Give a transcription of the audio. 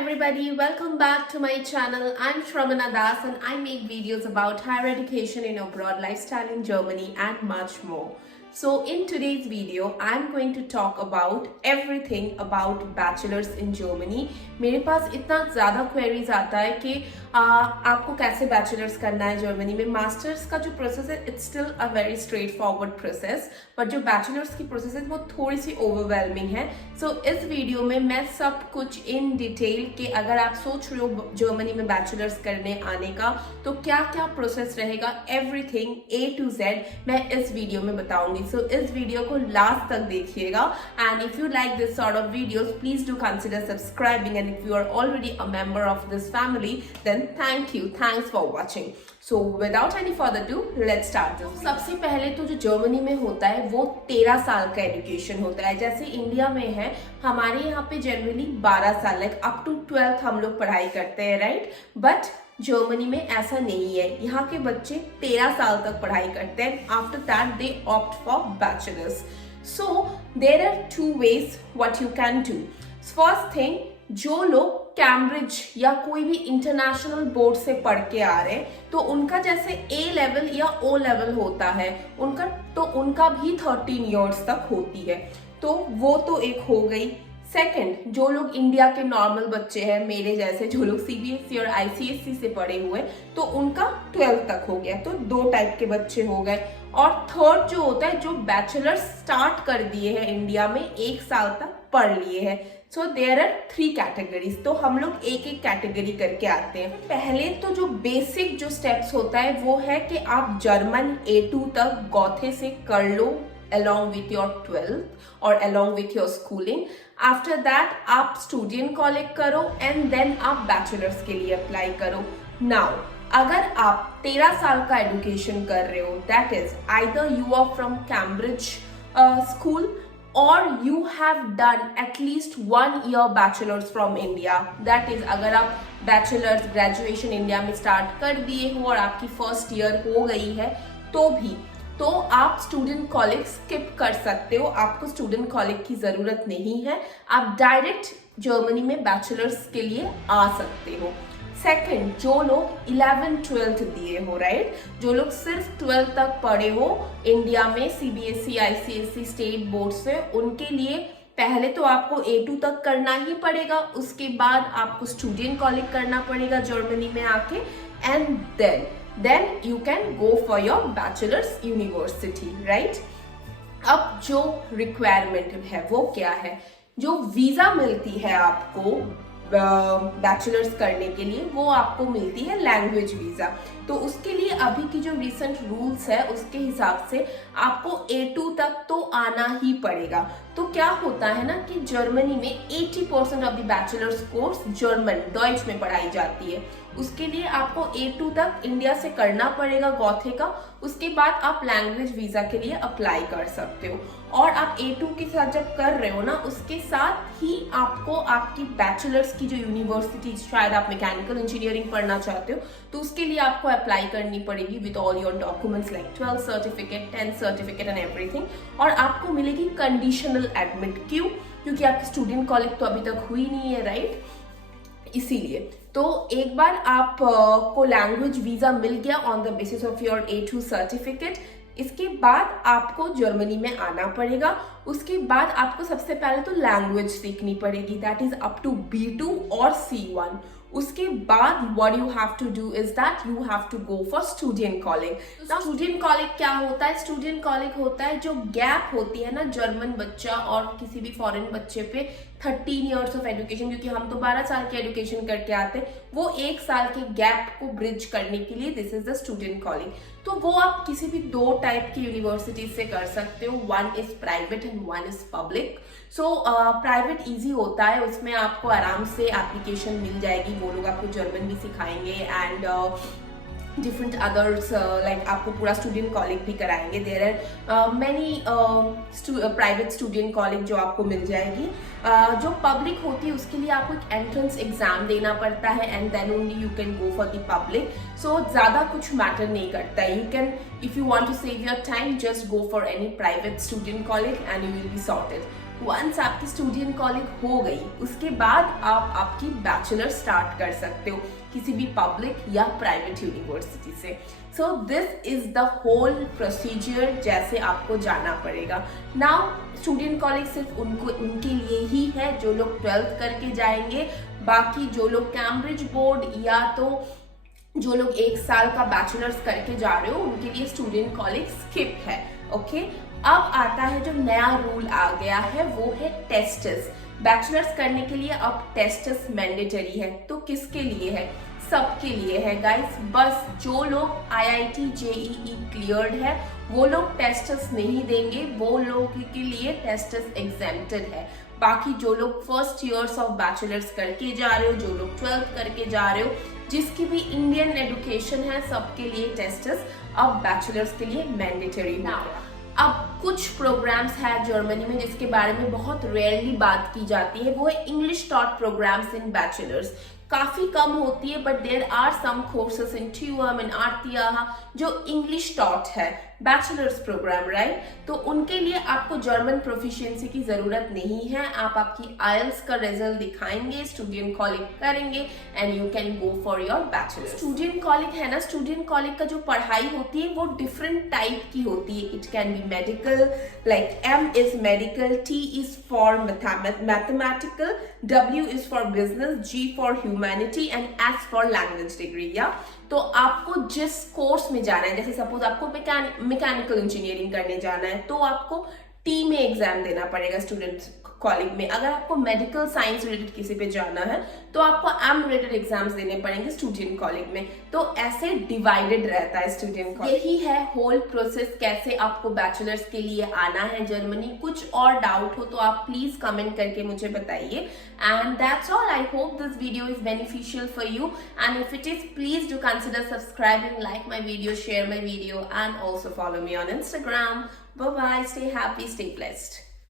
everybody, welcome back to my channel. I'm Shramana Das and I make videos about higher education in abroad, lifestyle in Germany and much more. So in today's video, I'm going to talk about everything about bachelors in Germany. मेरे पास इतना ज़्यादा queries आता है कि आपको कैसे bachelors करना है जर्मनी में. मास्टर्स का जो प्रोसेस है it's still a very straight forward process, but जो बैचलर्स की प्रोसेस है वो थोड़ी सी ओवरवेलमिंग है. सो इस वीडियो में मैं सब कुछ इन डिटेल कि अगर आप सोच रहे हो जर्मनी में बैचलर्स करने आने का तो क्या क्या प्रोसेस रहेगा, एवरीथिंग A to Z मैं इस वीडियो में बताऊंगी. सो इस वीडियो को लास्ट तक देखिएगा and if you like this sort of videos please do consider subscribing and if you are already a member of this family then thanks for watching. So without any further ado, let's start this. सबसे पहले तो जो Germany में होता है वो 13 साल का एजुकेशन होता है. जैसे इंडिया में है, हमारे यहाँ पे जनरली 12 साल लाइक अप टू 12th हम लोग पढ़ाई करते हैं, राइट. बट जर्मनी में ऐसा नहीं है. यहाँ के बच्चे 13 साल तक पढ़ाई करते हैं. After that they opt for bachelors. So there are two ways what you can do. First thing, जो लोग कैम्ब्रिज या कोई भी इंटरनेशनल बोर्ड से पढ़ के आ रहे हैं तो उनका जैसे A लेवल या O लेवल होता है उनका भी 13 इयर्स तक होती है. तो वो तो एक हो गई. सेकंड, जो लोग इंडिया के नॉर्मल बच्चे हैं मेरे जैसे, जो लोग CBSE और ICSE से पढ़े हुए तो उनका 12 तक हो गया. तो दो टाइप के बच्चे हो गए. और थर्ड जो होता है, जो बैचलर स्टार्ट कर दिए हैं इंडिया में, 1 साल तक पढ़ लिए हैं. So there are 3 categories. तो हम लोग एक एक कैटेगरी करके आते हैं. पहले तो जो बेसिक जो स्टेप्स होता है वो है कि आप जर्मन A2 तक गौथे से कर लो along with your 12th और along with your schooling. After that आप स्टूडेंट कॉलेज करो एंड देन आप बैचलर्स के लिए अप्लाई करो. नाउ अगर आप 13 साल का एजुकेशन कर रहे हो, that is either you are from Cambridge school or you have done at least 1 year bachelor's from India. That is, अगर आप bachelor's graduation इंडिया में स्टार्ट कर दिए हो और आपकी फर्स्ट ईयर हो गई है तो आप स्टूडेंट कॉलेज स्किप कर सकते हो. आपको स्टूडेंट कॉलेज की जरूरत नहीं है. आप डायरेक्ट जर्मनी में बैचलर्स के लिए आ सकते हो. सेकंड, जो लोग 11th-12th दिए हो, राइट, जो लोग सिर्फ 12th तक पढ़े हो इंडिया में CBSE ICSE स्टेट बोर्ड से, उनके लिए पहले तो आपको A2 तक करना ही पड़ेगा. उसके बाद आपको स्टूडेंट कॉलेज करना पड़ेगा जर्मनी में आके and then you can go for your bachelors university, right. अब जो रिक्वायरमेंट है वो क्या है. जो वीजा मिलती है आपको बैचलर्स करने के लिए वो आपको मिलती है लैंग्वेज वीजा. तो उसके लिए अभी की जो रिसेंट रूल्स है उसके हिसाब से आपको A2 तक तो आना ही पड़ेगा. तो क्या होता है ना कि जर्मनी में 80% of the bachelors course German Deutsche में पढ़ाई जाती है. उसके लिए आपको A2 तक इंडिया से करना पड़ेगा गौथे का. उसके बाद आप लैंग्वेज वीजा के लिए अप्लाई कर सकते हो. और आप A2 के साथ जब कर रहे हो ना, उसके साथ ही आपको आपकी बैचलर्स की जो यूनिवर्सिटी, शायद आप मैकेनिकल इंजीनियरिंग पढ़ना चाहते हो तो उसके लिए आपको अप्लाई करनी पड़ेगी with all your documents like 12th certificate, 10th certificate and everything. और आपको मिलेगी कंडीशनल एडमिट. क्यों? क्योंकि आपकी स्टूडेंट कॉलेज तो अभी तक हुई नहीं है, राइट, इसीलिए. तो एक बार आप को लैंग्वेज वीजा मिल गया on the basis of your A2 certificate, इसके बाद आपको जर्मनी में आना पड़ेगा. उसके बाद आपको सबसे पहले तो लैंग्वेज सीखनी पड़ेगी, that is up to B2 और C1. उसके बाद what you have to do is that you have to go for student college. Student college क्या होता है? स्टूडेंट कॉलेज होता है जो गैप होती है ना जर्मन बच्चा और किसी भी फॉरेन बच्चे पे 13 इयर्स ऑफ एजुकेशन, क्योंकि हम तो 12 साल की एजुकेशन करके आते हैं, वो 1 साल के गैप को ब्रिज करने के लिए this is the student college. तो वो आप किसी भी 2 टाइप की यूनिवर्सिटी से कर सकते हो. One is private and one is public. So private easy होता है, उसमें आपको आराम से एप्लीकेशन मिल जाएगी. वो लोग आपको जर्मन भी सिखाएंगे एंड डिफरेंट अदर्स लाइक आपको पूरा स्टूडेंट कॉलेज भी कराएंगे. There are many private student college जो आपको मिल जाएगी. जो पब्लिक होती है उसके लिए आपको एक एंट्रेंस एग्जाम देना पड़ता है and then only you can go for the public. So ज़्यादा कुछ मैटर नहीं करता है. You can, if you want to save your time, just go for any private student college and you will be sorted. Once आपकी student calling हो गई, उसके बाद आप आपकी बैचलर स्टार्ट कर सकते हो किसी भी पब्लिक या प्राइवेट यूनिवर्सिटी से। So this is the whole procedure जैसे आपको जाना पड़ेगा। नाउ स्टूडेंट कॉलेज सिर्फ उनके लिए ही है जो लोग 12th करके जाएंगे। बाकी जो लोग कैम्ब्रिज बोर्ड या तो जो लोग 1 साल का बैचलर्स करके जा रहे हो उनके लिए स्टूडेंट कॉलेज स्किप है। ओके, अब आता है जो नया रूल आ गया है वो है टेस्ट्स। बैचलर्स करने के लिए अब टेस्ट्स मैंडेटरी है। तो किसके लिए है? सबके लिए है गाइस। बस जो लोग IIT JEE क्लियर्ड है वो लोग टेस्ट्स नहीं देंगे, वो लोगों के लिए टेस्ट्स एग्जेम्प्टेड है। बाकी जो लोग फर्स्ट ईयर्स ऑफ बैचलर्स करके जा रहे हो, जो लोग 12th करके जा रहे हो, जिसकी भी इंडियन एजुकेशन है, सबके लिए टेस्ट्स अब बैचलर्स के लिए मैंडेटरी हो गया। अब कुछ प्रोग्राम्स है जर्मनी में जिसके बारे में बहुत रेयरली बात की जाती है, वो है English taught programmes in bachelors. काफी कम होती है but there are some courses in TUM in RTH जो इंग्लिश टॉट है, बैचलर्स प्रोग्राम, राइट। तो उनके लिए आपको जर्मन प्रोफिशिएंसी की जरूरत नहीं है। आप आपकी IELTS का रिजल्ट दिखाएंगे, स्टूडेंट कॉलिंग करेंगे and you can go for your bachelor. Student calling है ना, स्टूडेंट कॉलिंग का जो पढ़ाई होती है वो डिफरेंट टाइप की होती है। It can be medical, like M is medical, T is for mathematical, W is for business, G for humanity and S for language degree. या तो आपको जिस कोर्स में जाना है, जैसे सपोज आपको मैकेनिकल इंजीनियरिंग करने जाना है तो आपको T में एग्जाम देना पड़ेगा स्टूडेंट कॉलेज में। अगर आपको मेडिकल साइंस रिलेटेड किसी पे जाना है तो आपको M रिलेटेड एग्जाम्स देने पड़ेंगे स्टूडेंट कॉलेज में। तो ऐसे डिवाइडेड रहता है स्टूडेंट कॉलेज। यही है होल प्रोसेस कैसे आपको बैचलर्स के लिए आना है जर्मनी। कुछ और डाउट हो तो आप प्लीज कमेंट करके मुझे बताइए। And that's all. I hope this video is beneficial for you and if it is please do consider subscribing, like my video, share my video and also follow me on Instagram. Bye bye, stay happy, stay blessed.